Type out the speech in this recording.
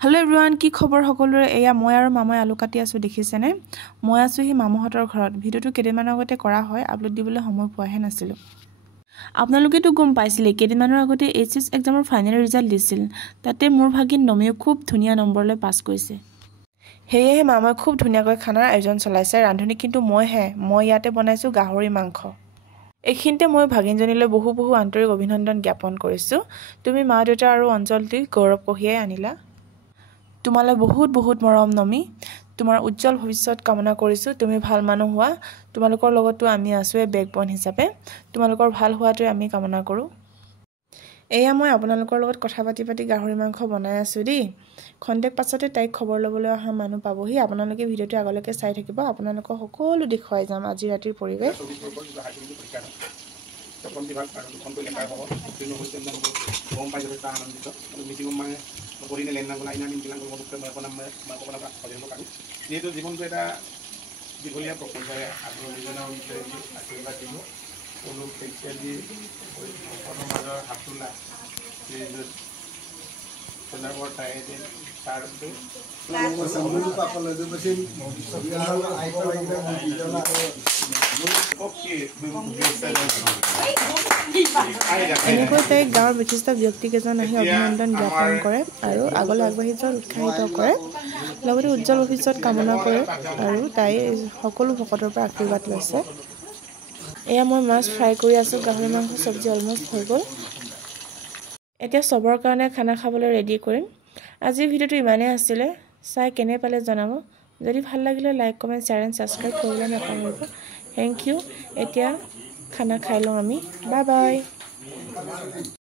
Hello everyone, কি খবৰ সকলোৰে এয়া মই আৰু মামাই আলু কাটি আছো দেখিছেনে মই আছো হি মামাহতৰ ঘৰত ভিডিওটো কেদিনমানৰ আগতে কৰা হয় আপলোড দিবলৈ সময় পোৱাহে নাছিল আপোনালোকে তো গম পাইছিলে কেদিনমানৰ আগতে এইচএস এক্সামৰ ফাইনেল ৰিজাল্ট দিছিল তাতে মোৰ ভাগিন নমিও খুব ধুনিয়া নম্বৰলৈ পাছ কৰিছে হেয়ে মামাই খুব ধুনিয়াকৈ খানাৰ আয়োজন চলাইছে ৰান্ধনি কিন্তু মই ইয়াতে বনাইছো গাহৰি মাংস এখিনতে মই ভাগিনজনিলৈ বহু আন্তৰিক অভিনন্দন জ্ঞাপন কৰিছো তুমি মা দেউতা আৰু অঞ্চলটি গৌৰৱ কঢ়িয়াই আনিলা তোমালৈ বহুত মৰম নমি তোমাৰ উজ্জ্বল ভৱিষ্যত কামনা কৰিছো তুমি ভাল মানুহ হোৱা তোমালোকৰ লগতো আমি আছোৱে বেকবন হিচাপে তোমালোকৰ ভাল হোৱাটোৱে আমি কামনা কৰো এয়া মই আপোনালোকৰ লগত কথা পাতি গাহৰি মাংস বনাই আছো দি খন্তেক পাছতে তাইক খবৰ লবলৈ অহা মানুহ পাবহি আপোনালোকে ভিডিওটো আগলৈকে চাই থাকিব আপোনালোকক সকলো দেখুৱাই যাম আজি ৰাতিৰ পৰিৱেশ তখন বিভাগ তখন তো লেখা হবো কিন্তু হচ্ছে না কম পাই যাবে তা আনন্দিত মিটিং মানে পরিনে লেননা গুলা ইনা মিন বিলাঙ্গ মধ্যে মাকনা সজন্য কারণ যেহেতু জীবনটো এটা দীঘলীয়া প্ৰকল্পৰে আগ্ৰহীজনৰ বিষয়ে আশীৰ্বাদ দিব কোনো ইত্যাদি সমাজৰ হাতোলা সজাগৰ ঠাইতে তাৰ এনেকৈ তাই গাঁৱৰ বিশিষ্ট ব্যক্তিকেইজন আহি অভিনন্দন জ্ঞাপন কৰে আৰু আগলৈ আগবাঢ়ি যোৱাৰ উৎসাহিত কৰে লগতে উজ্জ্বল ভৱিষ্যত কামনা কৰে আৰু তাই সকলো ভকতৰ পৰা আশীৰ্বাদ লৈছে এয়া মই মাছ ফ্ৰাই কৰি আছো গাহৰি মাংস সবজি অলমোষ্ট হৈ গ'ল এতিয়া সবৰ কাৰণে খানা খাবলৈ ৰেডি কৰিম আজি ভিডিওটো ইমানে আছিল চাই কেনে পালে জনাব যদি ভাল লাগিলে like comment share and subscribe কৰিবলৈ নাপাহৰিব থ্যাংক ইউ এতিয়া খানা খাই লওঁ আমি বাই বাই